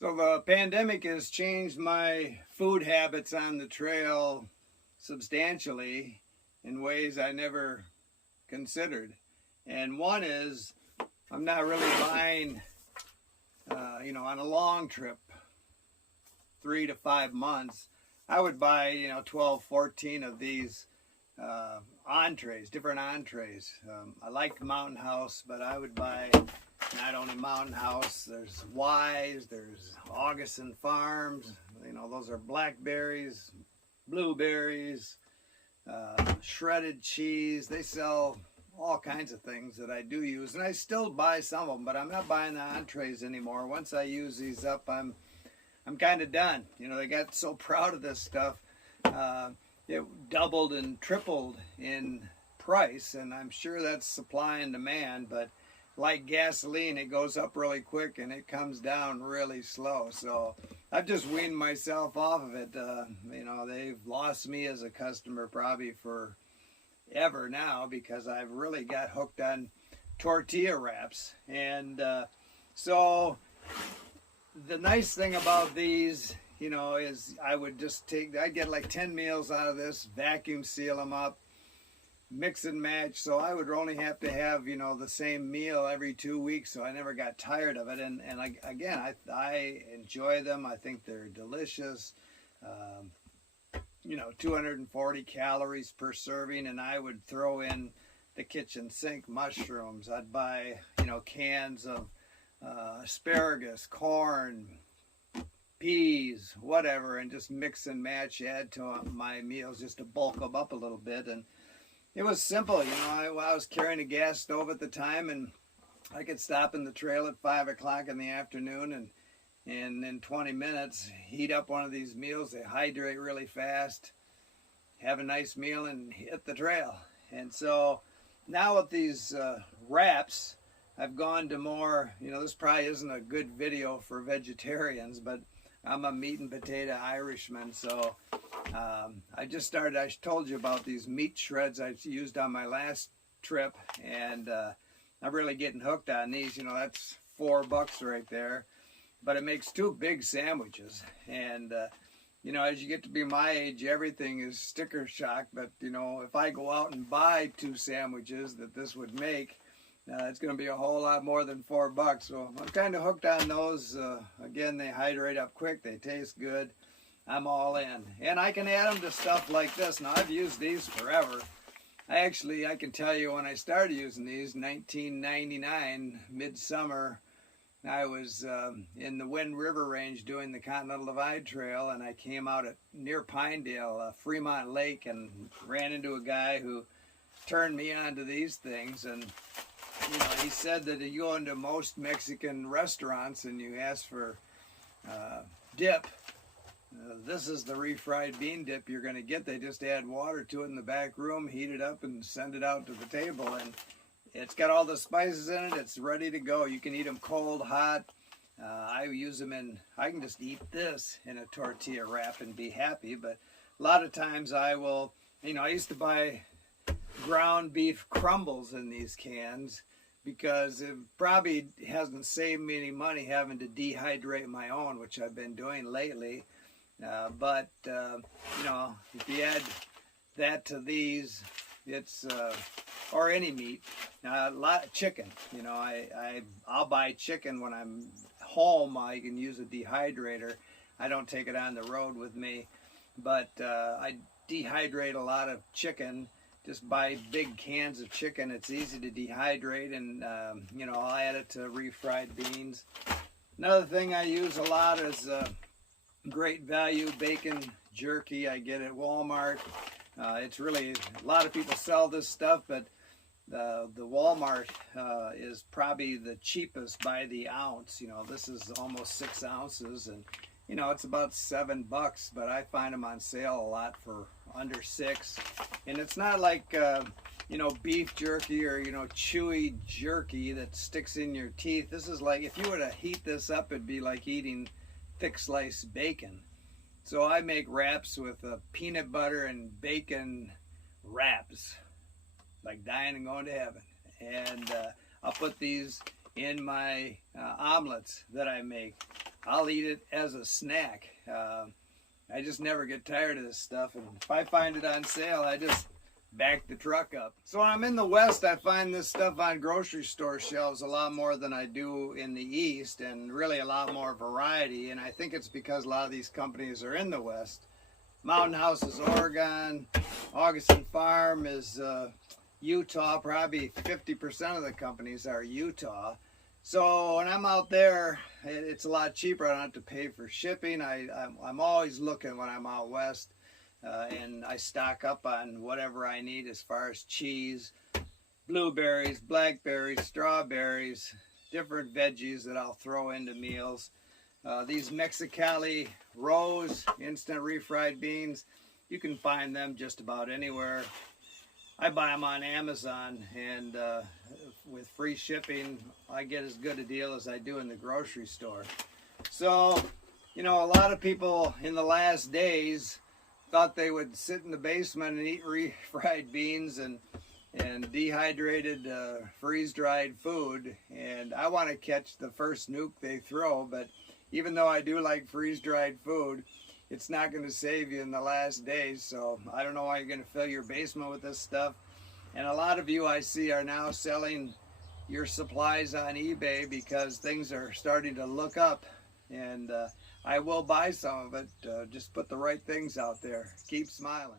So the pandemic has changed my food habits on the trail substantially in ways I never considered. And one is I'm not really buying, on a long trip, 3 to 5 months, I would buy, 12, 14 of these entrees, different entrees. I like Mountain House, but I would buy not only Mountain House, there's Wise, there's Augustin Farms, those are blackberries, blueberries, shredded cheese. They sell all kinds of things that I do use, and I still buy some of them, but I'm not buying the entrees anymore. Once I use these up, I'm kind of done. They got so proud of this stuff. It doubled and tripled in price, and I'm sure that's supply and demand, but like gasoline, it goes up really quick and it comes down really slow. So I've just weaned myself off of it. They've lost me as a customer probably forever now because I've really got hooked on tortilla wraps. And so the nice thing about these, is I'd get like 10 meals out of this, vacuum seal them up, mix and match. So I would only have to have, the same meal every 2 weeks. So I never got tired of it. And I enjoy them. I think they're delicious. 240 calories per serving. And I would throw in the kitchen sink mushrooms. I'd buy, cans of asparagus, corn, peas, whatever, and just mix and match, add to my meals just to bulk them up a little bit. And it was simple. I was carrying a gas stove at the time, and I could stop in the trail at 5 o'clock in the afternoon and in 20 minutes heat up one of these meals. They hydrate really fast, have a nice meal, and hit the trail. And so now with these wraps, I've gone to more, this probably isn't a good video for vegetarians, but I'm a meat and potato Irishman. So I told you about these meat shreds I used on my last trip, and I'm really getting hooked on these. That's $4 right there, but it makes 2 big sandwiches. And as you get to be my age, everything is sticker shock. But if I go out and buy 2 sandwiches that this would make, it's going to be a whole lot more than $4. So I'm kind of hooked on those. Again, they hydrate up quick. They taste good. I'm all in. And I can add them to stuff like this. Now, I've used these forever. I can tell you when I started using these, 1999, midsummer, I was in the Wind River Range doing the Continental Divide Trail, and I came out at near Pinedale, Fremont Lake, and ran into a guy who turned me on to these things. And he said that you go into most Mexican restaurants and you ask for dip. This is the refried bean dip you're going to get. They just add water to it in the back room, heat it up, and send it out to the table. And it's got all the spices in it. It's ready to go. You can eat them cold, hot. I use them I can just eat this in a tortilla wrap and be happy. But a lot of times I will, I used to buy ground beef crumbles in these cans because it probably hasn't saved me any money having to dehydrate my own, which I've been doing lately. But if you add that to these, it's, or any meat, a lot of chicken, I'll buy chicken when I'm home. I can use a dehydrator. I don't take it on the road with me, but I dehydrate a lot of chicken. Just buy big cans of chicken. It's easy to dehydrate, and I'll add it to refried beans. Another thing I use a lot is great value bacon jerky. I get at Walmart. It's really, a lot of people sell this stuff, but the Walmart is probably the cheapest by the ounce. This is almost 6 ounces, and it's about $7, but I find them on sale a lot for under 6. And it's not like beef jerky or chewy jerky that sticks in your teeth. This is like, if you were to heat this up, it'd be like eating thick sliced bacon. So I make wraps with peanut butter and bacon wraps, like dying and going to heaven. And I'll put these in my omelets that I make. I'll eat it as a snack. I just never get tired of this stuff, and if I find it on sale, I just back the truck up. So when I'm in the West, I find this stuff on grocery store shelves a lot more than I do in the East, and really a lot more variety, and I think it's because a lot of these companies are in the West. Mountain House is Oregon, Augustin Farm is Utah, probably 50% of the companies are Utah. So when I'm out there, it's a lot cheaper. I don't have to pay for shipping. I'm always looking when I'm out west, and I stock up on whatever I need as far as cheese, blueberries, blackberries, strawberries, different veggies that I'll throw into meals. These Mexicali Rose instant refried beans, you can find them just about anywhere. I buy them on Amazon, and with free shipping, I get as good a deal as I do in the grocery store. So, you know, a lot of people in the last days thought they would sit in the basement and eat refried beans and dehydrated, freeze-dried food, and I want to catch the first nuke they throw, but even though I do like freeze-dried food, it's not going to save you in the last days, so I don't know why you're going to fill your basement with this stuff. And a lot of you I see are now selling your supplies on eBay because things are starting to look up, and I will buy some of it. Just put the right things out there. Keep smiling.